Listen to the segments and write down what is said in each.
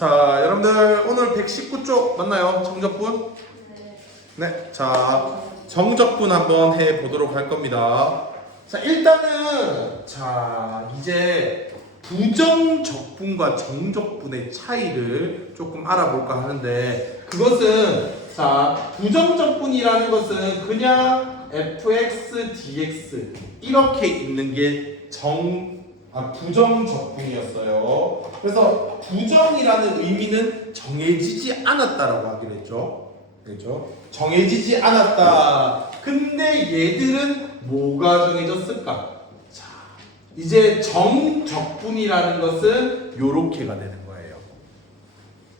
자, 여러분들 오늘 119쪽 맞나요? 정적분? 네. 자, 정적분 한번 해보도록 할 겁니다. 자, 일단은 이제 부정적분과 정적분의 차이를 조금 알아볼까 하는데, 그것은 부정적분이라는 것은 그냥 fx, dx 이렇게 있는 게 부정적분이었어요. 그래서 부정이라는 의미는 정해지지 않았다라고 하기로 했죠. 그렇죠? 정해지지 않았다. 근데 얘들은 뭐가 정해졌을까? 자, 이제 정적분이라는 것은 요렇게가 되는 거예요.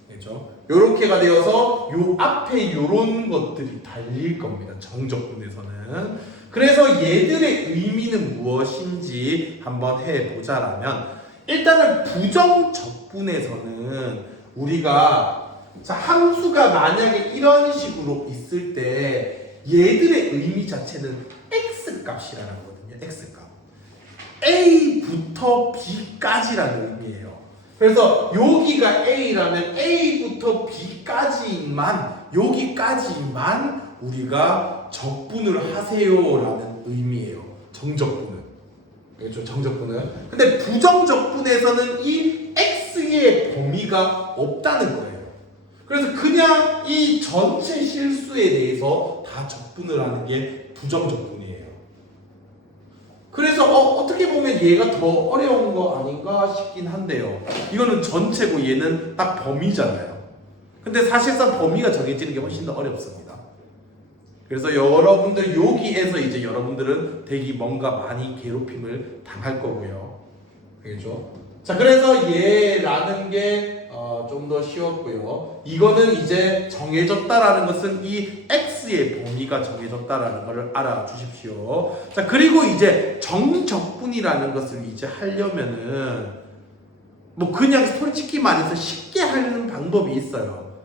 그렇죠? 요렇게가 되어서 요 앞에 요런 것들이 달릴 겁니다. 정적분에서는. 그래서 얘들의 의미는 무엇인지 한번 해보자라면, 일단은 부정적분에서는 우리가 함수가 만약에 이런 식으로 있을 때 얘들의 의미 자체는 x값이라는 거거든요. x값. a부터 b까지라는 의미예요. 그래서 여기가 a라면 a부터 b까지만, 여기까지만 우리가 적분을 하세요라는 의미예요. 정적분은. 그렇죠? 정적분은. 근데 부정적분에서는 이 x의 범위가 없다는 거예요. 그래서 그냥 이 전체 실수에 대해서 다 적분을 하는 게 부정적분이에요. 그래서 어떻게 보면 얘가 더 어려운 거 아닌가 싶긴 한데요. 이거는 전체고 얘는 딱 범위잖아요. 근데 사실상 범위가 정해지는 게 훨씬 더 어렵습니다. 그래서 여러분들 여기에서 이제 여러분들은 되게 뭔가 많이 괴롭힘을 당할 거고요. 그렇죠? 자, 그래서 얘라는 게 좀 더 쉬웠고요. 이거는 이제 정해졌다라는 것은 이 x의 범위가 정해졌다라는 것을 알아주십시오. 자, 그리고 이제 정적분이라는 것을 이제 하려면은 뭐 그냥 솔직히 말해서 쉽게 하는 방법이 있어요.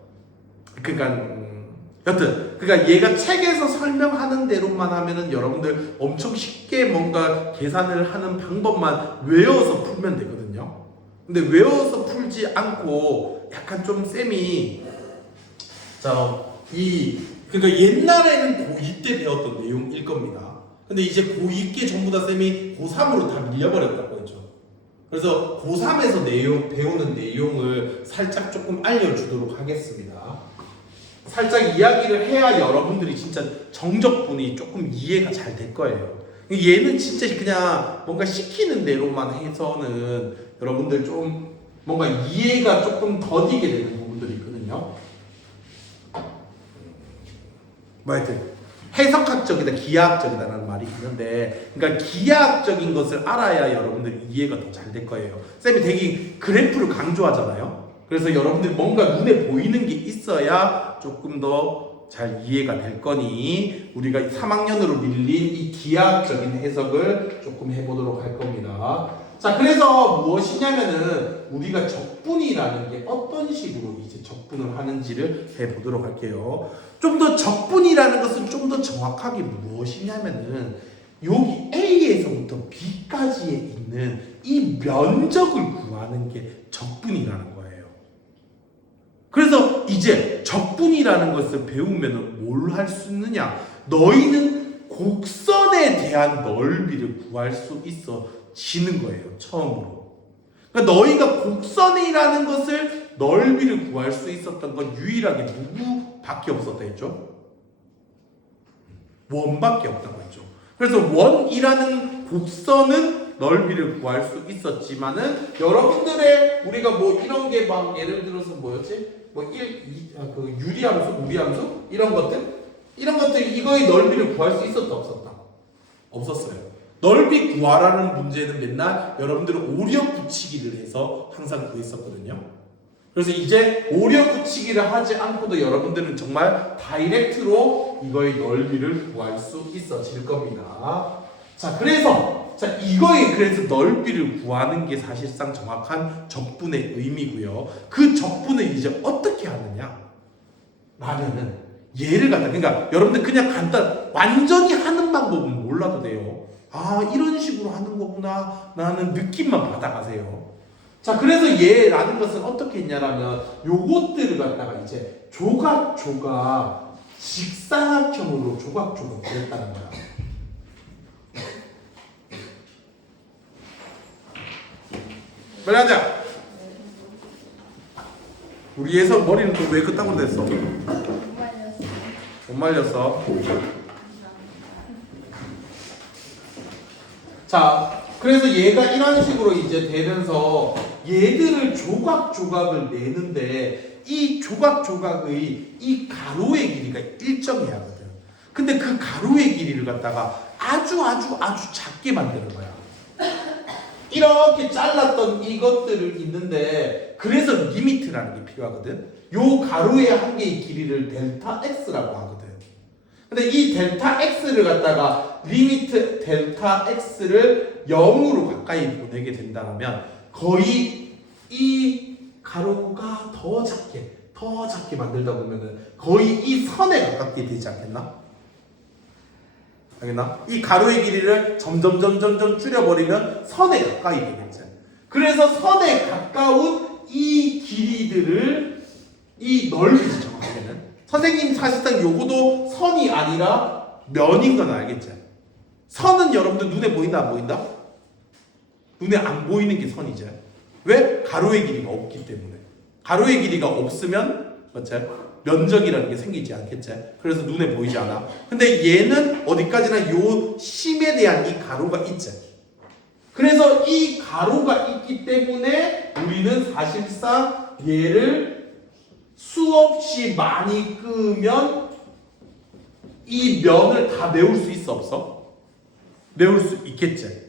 그러니까 얘가 책에서 설명하는 대로만 하면은 여러분들 엄청 쉽게 뭔가 계산을 하는 방법만 외워서 풀면 되거든요. 근데 외워서 풀지 않고 약간 좀 쌤이 그러니까 옛날에는 고2 때 배웠던 내용일 겁니다. 근데 이제 고2 게 전부 다 쌤이 고3으로 다 밀려버렸다고 했죠. 그래서 고3에서 배우는 내용을 살짝 조금 알려주도록 하겠습니다. 살짝 이야기를 해야 여러분들이 진짜 정적분이 조금 이해가 잘 될 거예요. 얘는 진짜 그냥 뭔가 시키는 대로만 해서는 여러분들 좀 뭔가 이해가 조금 더디게 되는 부분들이 있거든요. 하여튼 해석학적이다, 기하학적이다라는 말이 있는데, 그러니까 기하학적인 것을 알아야 여러분들 이해가 더 잘 될 거예요. 쌤이 되게 그래프를 강조하잖아요. 그래서 여러분들이 뭔가 눈에 보이는 게 있어야 조금 더 잘 이해가 될 거니 우리가 3학년으로 밀린 이 기하학적인 해석을 조금 해보도록 할 겁니다. 자, 그래서 무엇이냐면은 우리가 적분이라는 게 어떤 식으로 이제 적분을 하는지를 해보도록 할게요. 좀 더 적분이라는 것은 좀 더 정확하게 무엇이냐면은 여기 A에서부터 B까지에 있는 이 면적을 구하는 게 적분이라는 거예요. 그래서 이제 적분이라는 것을 배우면 뭘 할 수 있느냐? 너희는 곡선에 대한 넓이를 구할 수 있어지는 거예요. 처음으로. 그러니까 너희가 곡선이라는 것을 넓이를 구할 수 있었던 건 유일하게 누구밖에 없었다 했죠? 원밖에 없다고 했죠. 그래서 원이라는 곡선은 넓이를 구할 수 있었지만은 여러분들의 우리가 뭐 이런 게 막 예를 들어서 뭐였지? 뭐 유리함수, 무리함수 이런 것들 이거의 넓이를 구할 수 있었다 없었다? 없었어요. 넓이 구하라는 문제는 맨날 여러분들은 오력 붙이기를 해서 항상 구했었거든요. 그래서 이제 오력 붙이기를 하지 않고도 여러분들은 정말 다이렉트로 이거의 넓이를 구할 수 있어질 겁니다. 자, 그래서 그래서 넓이를 구하는 게 사실상 정확한 적분의 의미고요. 그 적분을 이제 어떻게 하느냐? 라면은 예를 갖다, 그러니까 여러분들 그냥 완전히 하는 방법은 몰라도 돼요. 아, 이런 식으로 하는 거구나 라는 느낌만 받아가세요. 자, 그래서 얘라는 것은 어떻게 했냐라면 요것들을 갖다가 이제 조각조각 직사각형으로 조각조각 그렸다는 거야. 빨리 하자. 우리 예서 머리는 또 왜 그따구로 됐어? 못 말렸어. 자, 그래서 얘가 이런 식으로 이제 되면서 얘들을 조각조각을 내는데 이 조각조각의 이 가로의 길이가 일정해야 하거든. 근데 그 가로의 길이를 갖다가 아주 작게 만드는 거야. 이렇게 잘랐던 이것들을 있는데 그래서 리미트라는 게 필요하거든. 요 가로의 한 개의 길이를 델타 x라고 하거든. 근데 이 델타 x를 갖다가 리미트 델타 x를 0으로 가까이 보내게 된다면 거의 이 가로가 더 작게 만들다 보면은 거의 이 선에 가깝게 되지 않겠나? 알겠나? 이 가로의 길이를 점점 줄여버리면 선에 가까이 되겠지. 그래서 선에 가까운 이 길이들을 이 넓이지 정확하게는. 선생님 사실상 요거도 선이 아니라 면인 건 알겠지? 선은 여러분들 눈에 보인다 안 보인다? 눈에 안 보이는 게 선이지. 왜? 가로의 길이가 없기 때문에. 가로의 길이가 없으면 맞지? 면적이라는 게 생기지 않겠지? 그래서 눈에 보이지 않아. 근데 얘는 어디까지나 요 심에 대한 이 가로가 있지. 그래서 이 가로가 있기 때문에 우리는 사실상 얘를 수없이 많이 끄면 이 면을 다 메울 수 있어 없어? 메울 수 있겠지.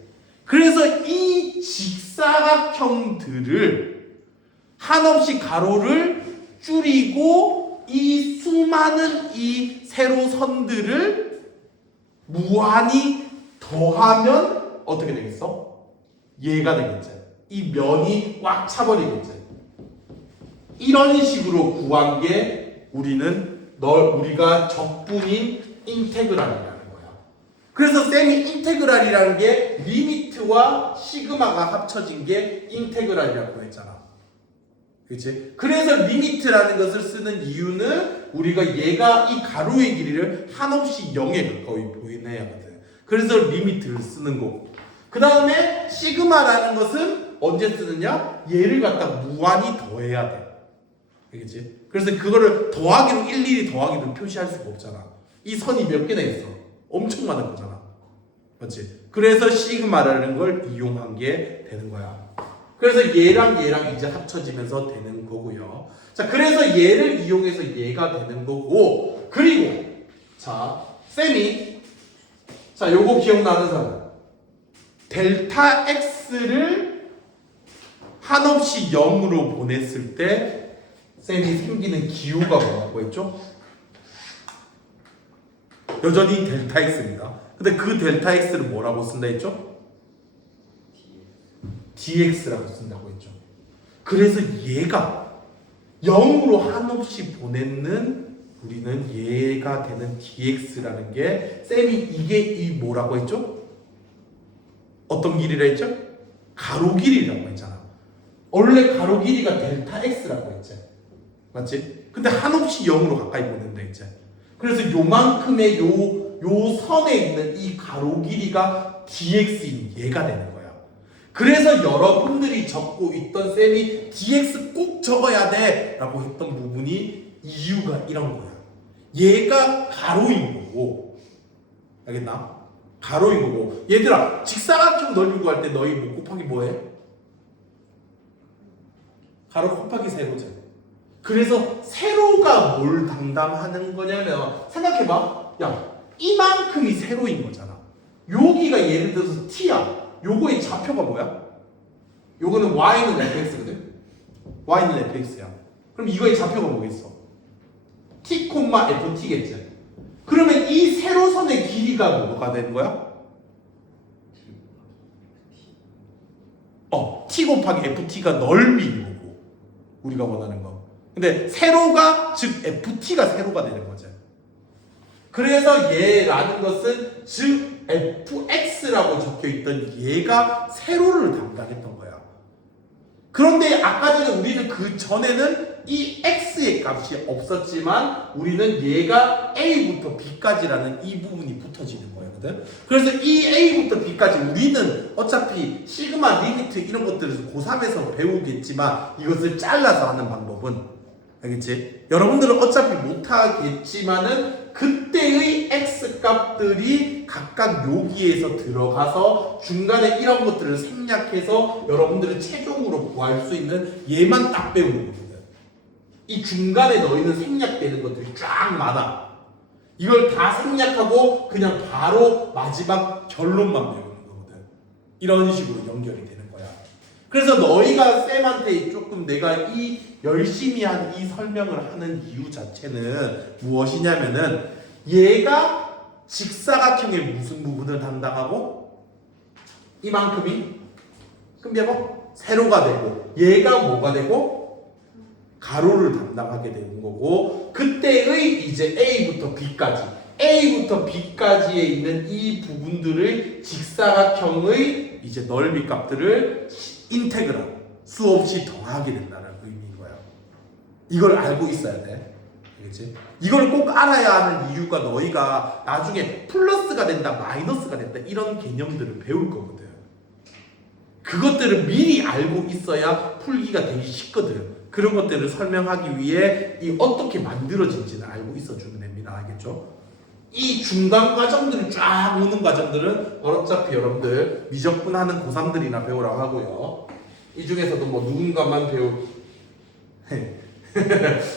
그래서 이 직사각형들을 한없이 가로를 줄이고 이 수많은 이 세로선들을 무한히 더하면 어떻게 되겠어? 얘가 되겠지. 이 면이 꽉 차버리겠지. 이런 식으로 구한 게 우리가 적분인 인테그랄이라는 거야. 그래서 세미 인테그랄이라는 게 리미트와 시그마가 합쳐진 게 인테그랄이라고 했잖아. 그렇지? 그래서 리미트라는 것을 쓰는 이유는 우리가 얘가 이 가로의 길이를 한없이 0에 가까이 보이내야 하거든. 그래서 리미트를 쓰는 거고. 그 다음에 시그마라는 것은 언제 쓰느냐? 얘를 갖다 무한히 더해야 돼. 알겠지? 그래서 그거를 더하기로 일일이 더하기로 표시할 수가 없잖아. 이 선이 몇 개나 있어? 엄청 많은 거잖아. 맞지? 그래서 시그마라는 걸 이용한 게 되는 거야. 그래서 얘랑 이제 합쳐지면서 되는 거고요. 자, 그래서 얘를 이용해서 얘가 되는 거고, 그리고 자, 쌤이 자, 요거 기억나는 사람. 델타 x를 한없이 0으로 보냈을 때 쌤이 생기는 기호가 뭐라고 했죠? 여전히 델타 x입니다. 근데 그 델타 x를 뭐라고 쓴다 했죠? dx라고 쓴다고 했죠. 그래서 얘가 0으로 한없이 보내는 우리는 얘가 되는 dx라는 게 쌤이 이게 이 뭐라고 했죠? 어떤 길이라 했죠? 가로 길이라고 했잖아. 원래 가로 길이가 델타 x라고 했지. 맞지? 근데 한없이 0으로 가까이 보낸다 했지. 그래서 요만큼의 요 선에 있는 이 가로 길이가 dx인 얘가 되는 거야. 그래서 여러분들이 적고 있던 쌤이 dx 꼭 적어야 돼 라고 했던 부분이 이유가 이런 거야. 얘가 가로인 거고, 알겠나? 가로인 거고. 얘들아, 직사각형 넓이 구할 때 너희 뭐 곱하기 뭐해? 가로 곱하기 세로지. 그래서 세로가 뭘 담당하는 거냐면 생각해봐. 야, 이만큼이 세로인 거잖아. 여기가 예를 들어서 t야. 요거의 좌표가 뭐야? 요거는 y는 fx거든. y는 fx야. 그럼 이거의 좌표가 뭐겠어? t, ft겠지. 그러면 이 세로선의 길이가 뭐가 되는 거야? t 곱하기 ft가 넓이인 거고, 우리가 원하는 거. 근데 세로가 즉 ft가 세로가 되는 거지. 그래서 얘라는 것은 즉 fx라고 적혀있던 얘가 세로를 담당했던 거야. 그런데 아까 전에 우리는 그 전에는 이 x의 값이 없었지만 우리는 얘가 a부터 b까지라는 이 부분이 붙어지는 거거든. 그래서 이 a부터 b까지 우리는 어차피 시그마, 리미트 이런 것들을 고3에서 배우겠지만 이것을 잘라서 하는 방법은 알겠지? 여러분들은 어차피 못하겠지만은 그때의 x 값들이 각각 여기에서 들어가서 중간에 이런 것들을 생략해서 여러분들은 최종으로 구할 수 있는 얘만 딱 배우는 거거든. 이 중간에 너희는 생략되는 것들이 쫙 많아. 이걸 다 생략하고 그냥 바로 마지막 결론만 배우는 거거든. 이런 식으로 연결이 되는 거야. 그래서 너희가 쌤한테 조금 내가 이 열심히 한 이 설명을 하는 이유 자체는 무엇이냐면은 얘가 직사각형의 무슨 부분을 담당하고 이만큼이 뭐 세로가 되고 얘가 뭐가 되고 가로를 담당하게 되는 거고 그때의 이제 A부터 B까지에 있는 이 부분들을 직사각형의 이제 넓이 값들을 인테그랄 수없이 더하게 된다는 의미인 거야. 이걸 알고 있어야 돼. 알겠지? 이걸 꼭 알아야 하는 이유가 너희가 나중에 플러스가 된다, 마이너스가 된다 이런 개념들을 배울 거거든. 그것들을 미리 알고 있어야 풀기가 되기 쉽거든. 그런 것들을 설명하기 위해 이 어떻게 만들어진지는 알고 있어주면 됩니다. 알겠죠? 이 중간 과정들이 쫙 오는 과정들은 어차피 여러분들 미적분하는 고3들이나 배우라고 하고요. 이 중에서도 뭐 누군가만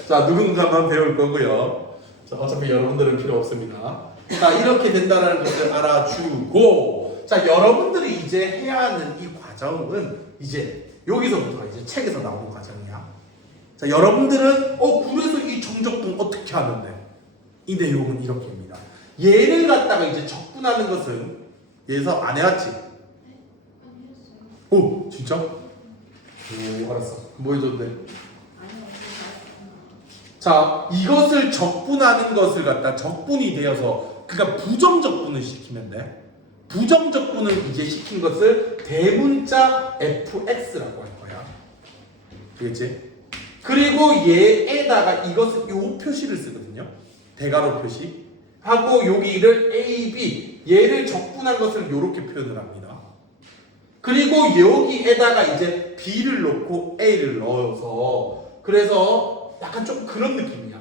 자, 누군가만 배울 거고요. 자, 어차피 여러분들은 필요 없습니다. 자, 이렇게 된다는 것을 알아주고, 자, 여러분들이 이제 해야 하는 이 과정은 이제 여기서부터 이제 책에서 나오는 과정이야. 자, 여러분들은 그래서 이 정적분 어떻게 하는데? 이 내용은 이렇게입니다. 얘를 갖다가 이제 적분하는 것은 얘에서 안 해왔지? 오, 진짜? 오, 알았어. 뭐 해줘도 돼? 자, 이것을 적분하는 것을 갖다 적분이 되어서 그러니까 부정적분을 시키면 돼. 부정적분을 이제 시킨 것을 대문자 fx라고 할 거야. 알겠지? 그리고 얘에다가 이것을 요 표시를 쓰거든요. 대괄호 표시 하고 여기를 a, b 얘를 적분한 것을 이렇게 표현을 합니다. 그리고 여기에다가 이제 b를 넣고 a를 넣어서 그래서 약간 좀 그런 느낌이야.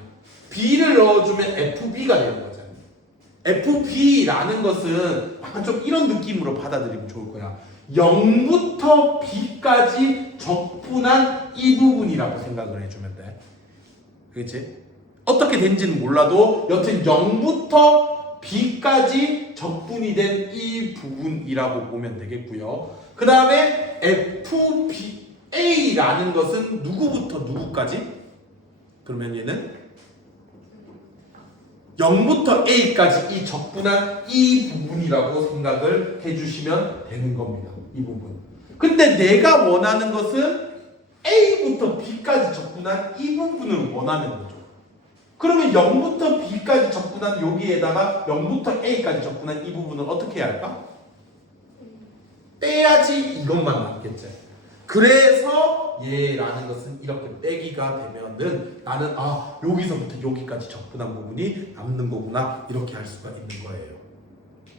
b를 넣어주면 fb가 되는 거잖아. fb라는 것은 약간 좀 이런 느낌으로 받아들이면 좋을 거야. 0부터 b까지 적분한 이 부분이라고 생각을 해주면 돼. 그렇지? 어떻게 된지는 몰라도 여튼 0부터 b까지 적분이 된 이 부분이라고 보면 되겠고요. 그 다음에 fba라는 것은 누구부터 누구까지? 그러면 얘는 0부터 a까지 이 적분한 이 부분이라고 생각을 해주시면 되는 겁니다. 이 부분. 근데 내가 원하는 것은 a부터 b까지 적분한 이 부분을 원하는 거죠. 그러면 0부터 b까지 적분한 여기에다가 0부터 a까지 적분한 이 부분을 어떻게 해야 할까? 빼야지 이것만 남겠지. 그래서 얘라는 것은 이렇게 빼기가 되면은 나는 여기서부터 여기까지 적분한 부분이 남는 거구나 이렇게 할 수가 있는 거예요.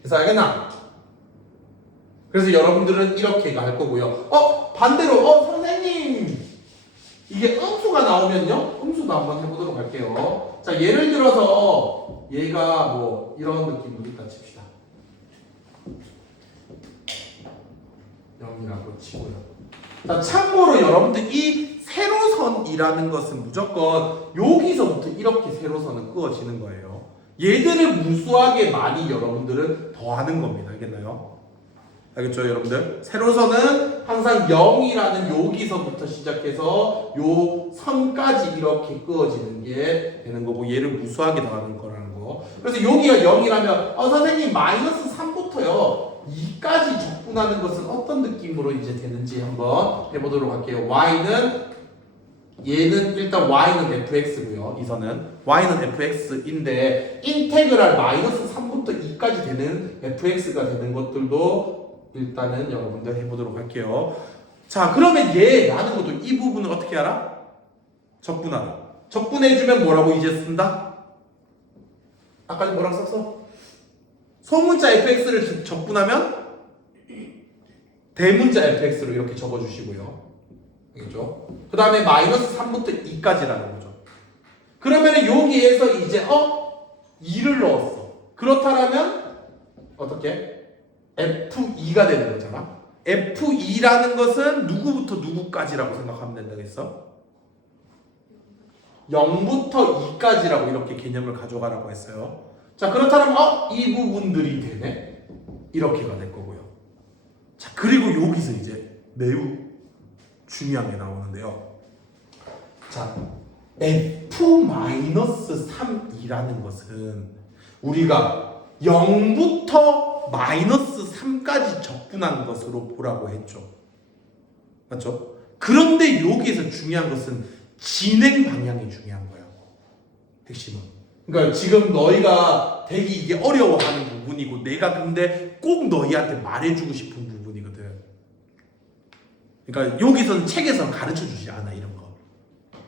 그래서 알겠나? 그래서 여러분들은 이렇게 할 거고요. 반대로 선생님 이게 음수가 나오면요. 음수도 한번 해보도록 할게요. 자, 예를 들어서 얘가 뭐 이런 느낌으로 일단 칩시다. 0이라고 치고요. 자, 참고로 여러분들 이 세로선이라는 것은 무조건 여기서부터 이렇게 세로선은 그어지는 거예요. 얘들을 무수하게 많이 여러분들은 더하는 겁니다. 알겠나요? 알겠죠, 여러분들? 세로선은 항상 0이라는 여기서부터 시작해서 요 선까지 이렇게 그어지는 게 되는 거고 얘를 무수하게 더하는 거라는 거. 그래서 여기가 0이라면 선생님 마이너스 3부터요 2까지 적분하는 것은 어떤 느낌으로 이제 되는지 한번 해보도록 할게요. 얘는 일단 y는 fx고요. 이 선은 y는 fx인데 인테그랄 마이너스 3부터 2까지 되는 fx가 되는 것들도 일단은 여러분들 해보도록 할게요. 자, 그러면 얘라는 것도 이 부분을 어떻게 알아? 적분하라. 적분해주면 뭐라고 이제 쓴다? 아까 뭐라고 썼어? 소문자 fx를 적분하면 대문자 fx로 이렇게 적어주시고요. 알겠죠? 그 다음에 마이너스 3부터 2까지라는 거죠. 그러면 여기에서 이제 2를 넣었어. 그렇다면 어떻게? F2가 되는 거잖아. F2라는 것은 누구부터 누구까지라고 생각하면 된다고 했어? 0부터 2까지라고 이렇게 개념을 가져가라고 했어요. 자, 그렇다면 이 부분들이 되네? 이렇게가 될 거고요. 자, 그리고 여기서 이제 매우 중요한 게 나오는데요. 자, F-3이라는 것은 우리가 0부터 마이너스 3까지 적분한 것으로 보라고 했죠. 맞죠? 그런데 여기에서 중요한 것은 진행 방향이 중요한 거야. 핵심은. 그러니까 지금 너희가 되게 이게 어려워하는 부분이고 내가 근데 꼭 너희한테 말해주고 싶은 부분이거든. 그러니까 여기서는 책에서는 가르쳐주지 않아 이런 거.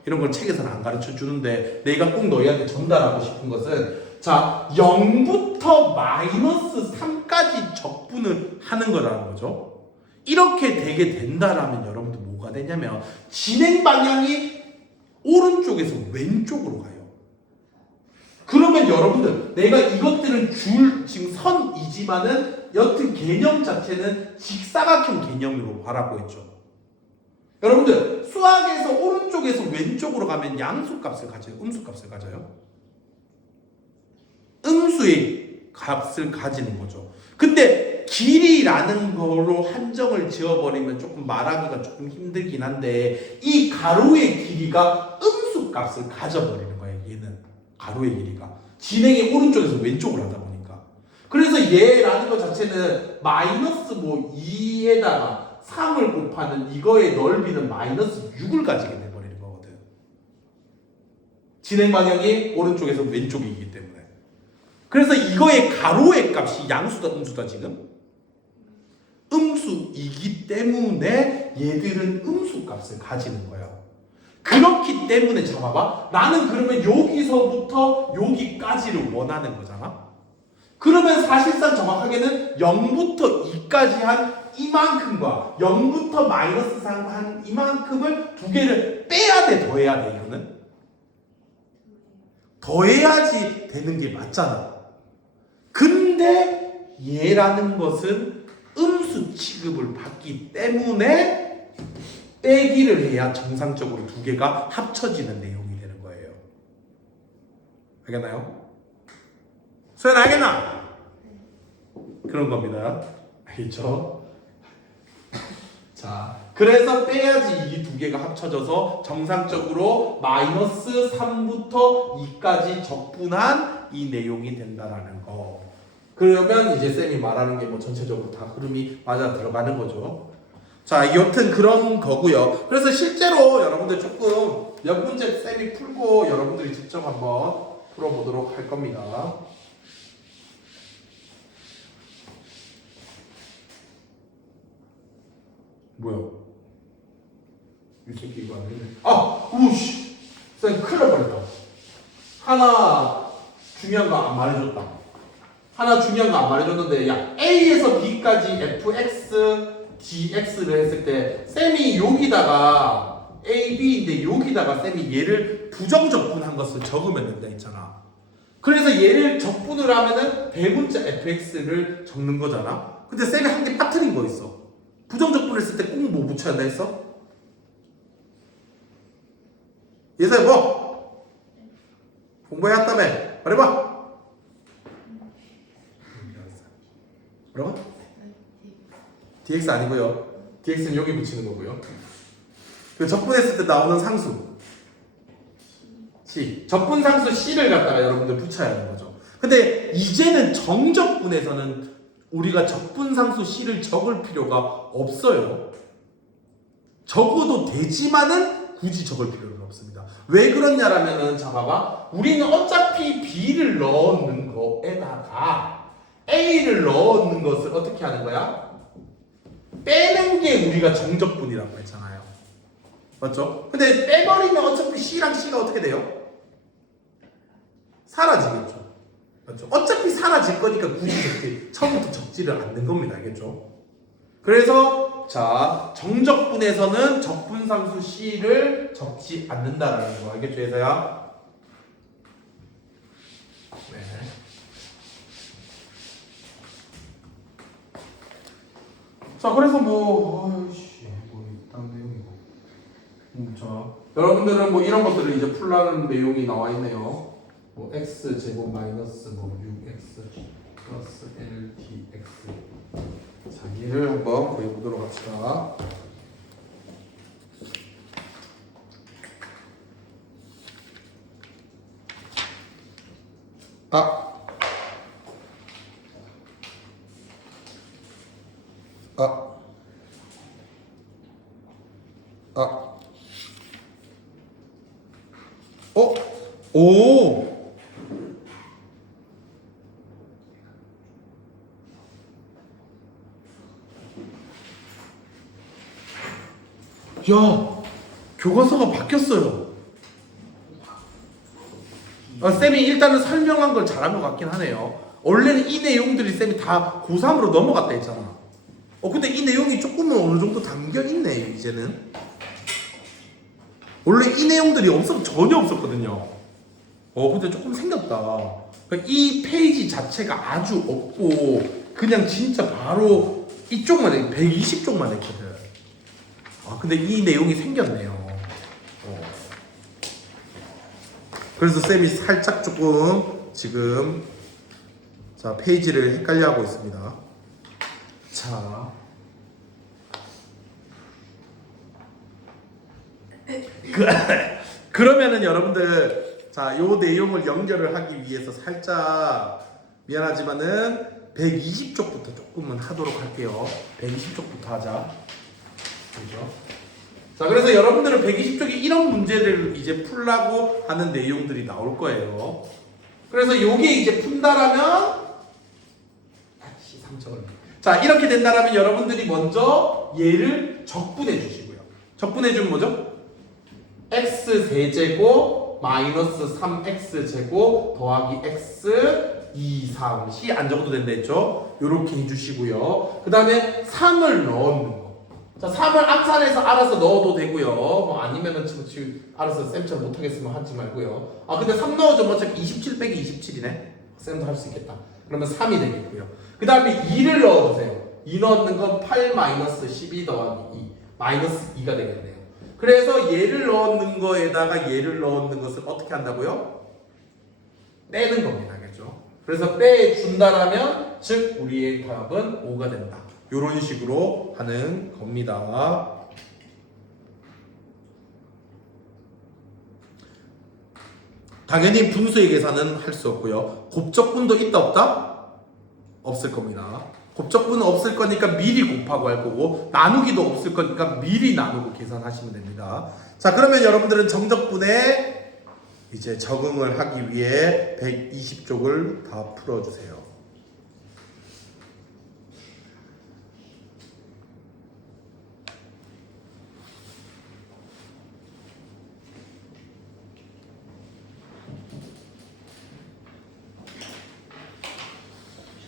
이런 걸 책에서는 안 가르쳐주는데 내가 꼭 너희한테 전달하고 싶은 것은 자 0부터 마이너스 3까지 적분을 하는 거라는 거죠. 이렇게 되게 된다라면 여러분들 뭐가 되냐면 진행 방향이 오른쪽에서 왼쪽으로 가요. 그러면 여러분들 내가 이것들은 지금 선이지만은 여튼 개념 자체는 직사각형 개념으로 바라고 했죠. 여러분들 수학에서 오른쪽에서 왼쪽으로 가면 양수값을 가져요? 음수값을 가져요? 음수의 값을 가지는 거죠. 근데 길이라는 거로 한정을 지어버리면 조금 말하기가 조금 힘들긴 한데 이 가로의 길이가 음수값을 가져버리는 거예요. 얘는 가로의 길이가 진행이 오른쪽에서 왼쪽으로 하다 보니까 그래서 얘라는 것 자체는 마이너스 2에다가 3을 곱하는 이거의 넓이는 마이너스 6을 가지게 돼버리는 거거든. 진행 방향이 오른쪽에서 왼쪽이기 때문에. 그래서 이거의 가로의 값이 양수다 음수다 지금? 음수이기 때문에 얘들은 음수 값을 가지는 거예요. 그렇기 때문에 잡아봐. 나는 그러면 여기서부터 여기까지를 원하는 거잖아. 그러면 사실상 정확하게는 0부터 2까지 한 이만큼과 0부터 마이너스 3 한 이만큼을 두 개를 빼야 돼, 더해야 돼, 이거는? 더해야지 되는 게 맞잖아. 근데 얘라는 것은 음수 취급을 받기 때문에 빼기를 해야 정상적으로 두 개가 합쳐지는 내용이 되는 거예요. 알겠나요? 소연 알겠나? 그런 겁니다. 알겠죠? 자, 그래서 빼야지 이 두 개가 합쳐져서 정상적으로 마이너스 3부터 2까지 적분한 이 내용이 된다라는 거. 그러면 이제 쌤이 말하는 게 뭐 전체적으로 다 흐름이 맞아 들어가는 거죠. 자, 여튼 그런 거고요. 그래서 실제로 여러분들 조금 몇 문제 쌤이 풀고 여러분들이 직접 한번 풀어보도록 할 겁니다. 뭐야? 이 새끼 이거 안 되네. 우씨! 쌤 큰일 날 뻔했다. 하나 중요한 거 안 말해줬다. 하나 중요한 거 안 말해줬는데, 야, A에서 B까지 fx, dx를 했을 때, 쌤이 여기다가 A, B인데 여기다가 쌤이 얘를 부정적분한 것을 적으면 된다 했잖아. 그래서 얘를 적분을 하면은 대문자 fx를 적는 거잖아. 근데 쌤이 한 개 빠뜨린 거 있어. 부정적분을 했을 때 꼭 뭐 붙여야 한다 했어? 예서야 뭐? 공부해왔다며? 말해봐. 뭐라고? dx 아니고요. dx는 여기 붙이는 거고요. 그 적분했을 때 나오는 상수 c, 적분상수 c를 갖다가 여러분들 붙여야 하는 거죠. 근데 이제는 정적분에서는 우리가 적분상수 c를 적을 필요가 없어요. 적어도 되지만은 굳이 적을 필요는 없습니다. 왜 그러냐라면은 자 봐봐. 우리는 어차피 b를 넣는 거에다가 a를 넣는 것을 어떻게 하는 거야? 빼는 게 우리가 정적분이라고 했잖아요. 맞죠? 근데 빼버리면 어차피 C랑 C가 어떻게 돼요? 사라지겠죠. 맞죠? 어차피 사라질 거니까 굳이 처음부터 적지를 않는 겁니다. 알겠죠? 그래서 자 정적분에서는 적분상수 C를 적지 않는다라는 거 알겠죠? 얘들아? 네. 자 그래서 뭐 이딴 내용이고. 자 여러분들은 뭐 이런 것들을 이제 풀라는 내용이 나와 있네요. 뭐 x 제곱 마이너스 뭐 6x 플러스 LTX. 자 얘를 한번 구해보도록 합시다. 아, 아, 아, 오. 야, 교과서가 바뀌었어요. 쌤이 일단은 설명한 걸 잘한 것 같긴 하네요. 원래는 이 내용들이 쌤이 다 고3으로 넘어갔다 했잖아. 근데 이 내용이 조금은 어느 정도 담겨 있네, 이제는. 원래 이 내용들이 전혀 없었거든요. 근데 조금 생겼다. 그러니까 이 페이지 자체가 아주 없고, 그냥 진짜 바로 이쪽만 해, 120쪽만 했거든. 근데 이 내용이 생겼네요. 그래서 쌤이 살짝 조금 지금 자 페이지를 헷갈려하고 있습니다. 자, 그러면은 여러분들 자, 요 내용을 연결을 하기 위해서 살짝 미안하지만은 120쪽부터 조금은 하도록 할게요. 120쪽부터 하자. 그죠? 자, 그래서 여러분들은 120쪽에 이런 문제를 이제 풀라고 하는 내용들이 나올 거예요. 그래서 요게 이제 푼다라면 다시 3척을. 자, 이렇게 된다라면 여러분들이 먼저 얘를 적분해 주시고요. 적분해 주면 뭐죠? x 세제곱 마이너스 3x 제곱 더하기 x 2, 3 C 안 적어도 된다 했죠? 요렇게 해주시고요. 그 다음에 3을 넣는 거. 자, 3을 암산해서 알아서 넣어도 되고요. 뭐 아니면은 지금 알아서 쌤처럼 못하겠으면 하지 말고요. 근데 3 넣어주면 어차피 27 빼기 27이네. 쌤도 할 수 있겠다. 그러면 3이 되겠고요. 그 다음에 2를 넣어주세요. 2 넣는 건 8 마이너스 12 더하기 2 마이너스 2가 되겠네요. 그래서 얘를 넣는 거에다가 얘를 넣는 것을 어떻게 한다고요? 빼는 겁니다. 알겠죠? 그래서 빼준다라면 즉 우리의 답은 5가 된다. 이런 식으로 하는 겁니다. 당연히 분수의 계산은 할 수 없고요. 곱적분도 있다 없다? 없을 겁니다. 곱적분은 없을 거니까 미리 곱하고 할 거고 나누기도 없을 거니까 미리 나누고 계산하시면 됩니다. 자, 그러면 여러분들은 정적분에 이제 적응을 하기 위해 120쪽을 다 풀어주세요.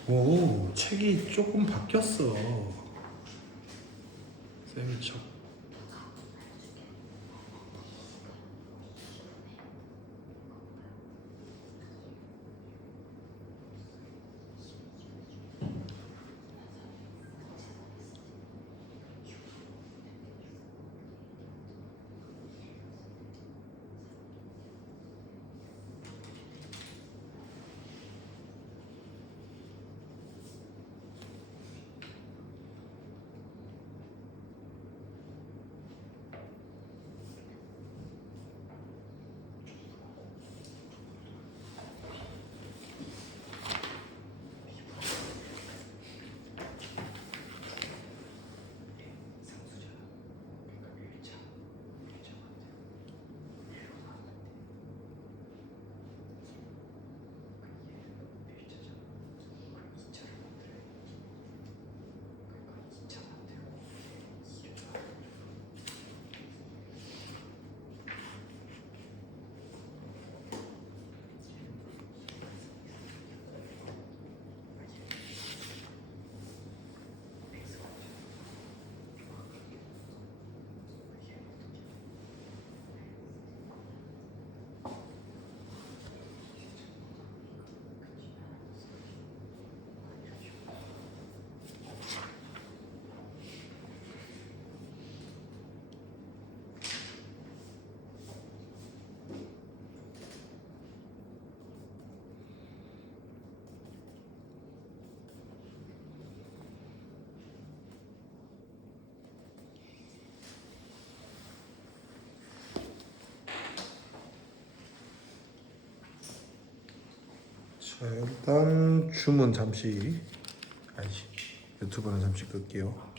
오, 책이 조금 바뀌었어. 쌤이 책. 자, 일단 줌은 잠시 유튜브는 잠시 끌게요.